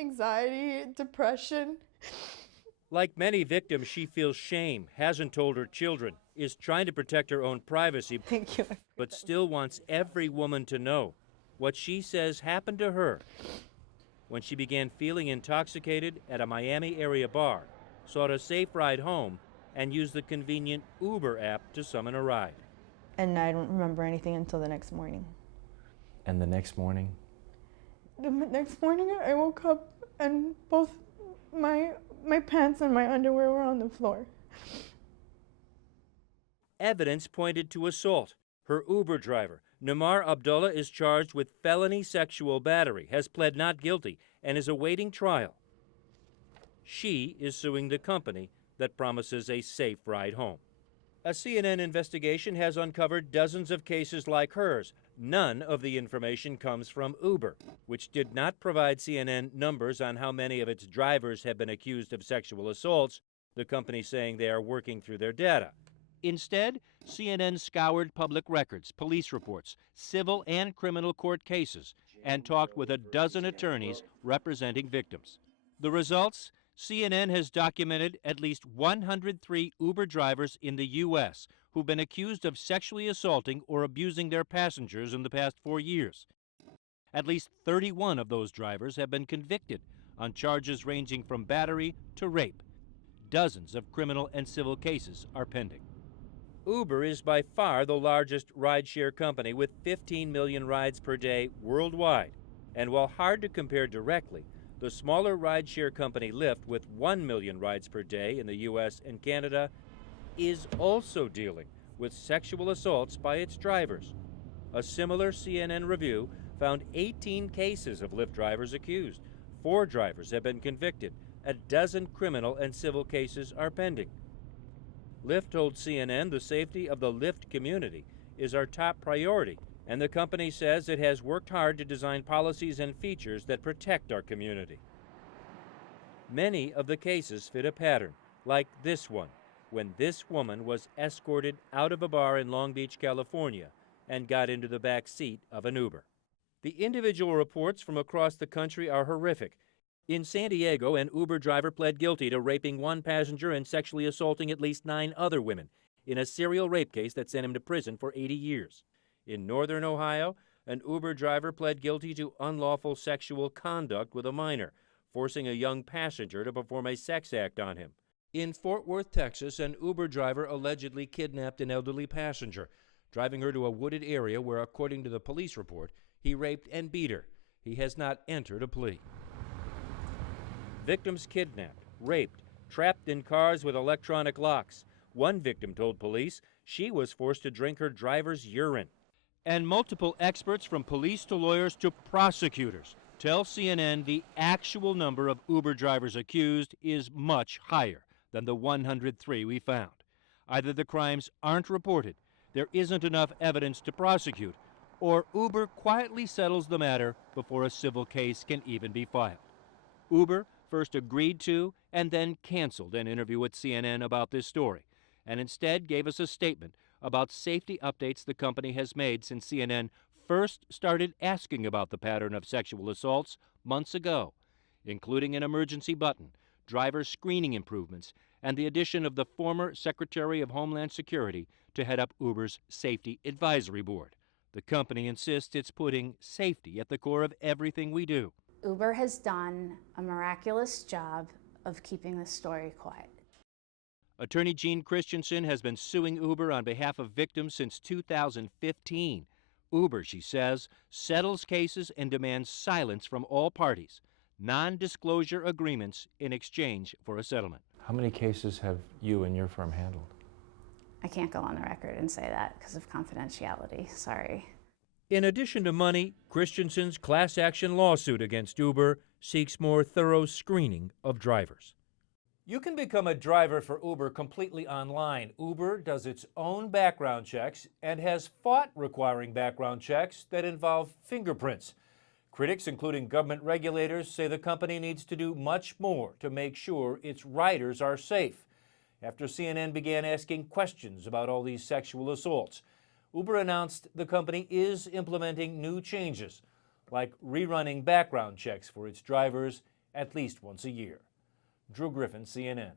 anxiety, depression. Like many victims, she feels shame, hasn't told her children, is trying to protect her own privacy, Thank you. but still wants every woman to know what she says happened to her when she began feeling intoxicated at a Miami area bar, sought a safe ride home, and used the convenient Uber app to summon a ride. And I don't remember anything until the next morning. And the next morning? The next morning I woke up and both my pants and my underwear were on the floor. Evidence pointed to assault. Her Uber driver, Namar Abdullah, is charged with felony sexual battery, has pled not guilty, and is awaiting trial. She is suing the company that promises a safe ride home. A CNN investigation has uncovered dozens of cases like hers. None of the information comes from Uber, which did not provide CNN numbers on how many of its drivers have been accused of sexual assaults, the company saying they are working through their data. Instead, CNN scoured public records, police reports, civil and criminal court cases, and talked with a dozen attorneys representing victims. The results? CNN has documented at least 103 Uber drivers in the U.S. who've been accused of sexually assaulting or abusing their passengers in the past 4 years. At least 31 of those drivers have been convicted on charges ranging from battery to rape. Dozens of criminal and civil cases are pending. Uber is by far the largest rideshare company with 15 million rides per day worldwide. And while hard to compare directly, the smaller rideshare company Lyft, with 1 million rides per day in the U.S. and Canada, is also dealing with sexual assaults by its drivers. A similar CNN review found 18 cases of Lyft drivers accused. 4 drivers have been convicted. A dozen criminal and civil cases are pending. Lyft told CNN the safety of the Lyft community is our top priority, and the company says it has worked hard to design policies and features that protect our community. Many of the cases fit a pattern, like this one, when this woman was escorted out of a bar in Long Beach, California, and got into the back seat of an Uber. The individual reports from across the country are horrific. In San Diego, an Uber driver pled guilty to raping 1 passenger and sexually assaulting at least 9 other women in a serial rape case that sent him to prison for 80 years. In northern Ohio, an Uber driver pled guilty to unlawful sexual conduct with a minor, forcing a young passenger to perform a sex act on him. In Fort Worth, Texas, an Uber driver allegedly kidnapped an elderly passenger, driving her to a wooded area where, according to the police report, he raped and beat her. He has not entered a plea. Victims kidnapped, raped, trapped in cars with electronic locks. One victim told police she was forced to drink her driver's urine. And multiple experts, from police to lawyers to prosecutors, tell CNN the actual number of Uber drivers accused is much higher than the 103 we found. Either the crimes aren't reported, there isn't enough evidence to prosecute, or Uber quietly settles the matter before a civil case can even be filed. Uber first agreed to and then canceled an interview with CNN about this story, and instead gave us a statement about safety updates the company has made since CNN first started asking about the pattern of sexual assaults months ago, including an emergency button, driver screening improvements, and the addition of the former Secretary of Homeland Security to head up Uber's Safety Advisory Board. The company insists it's putting safety at the core of everything we do. Uber has done a miraculous job of keeping this story quiet. Attorney Gene Christensen has been suing Uber on behalf of victims since 2015. Uber, she says, settles cases and demands silence from all parties, non-disclosure agreements in exchange for a settlement. How many cases have you and your firm handled? I can't go on the record and say that because of confidentiality, sorry. In addition to money, Christensen's class action lawsuit against Uber seeks more thorough screening of drivers. You can become a driver for Uber completely online. Uber does its own background checks and has fought requiring background checks that involve fingerprints. Critics, including government regulators, say the company needs to do much more to make sure its riders are safe. After CNN began asking questions about all these sexual assaults, Uber announced the company is implementing new changes, like rerunning background checks for its drivers at least once a year. Drew Griffin, CNN.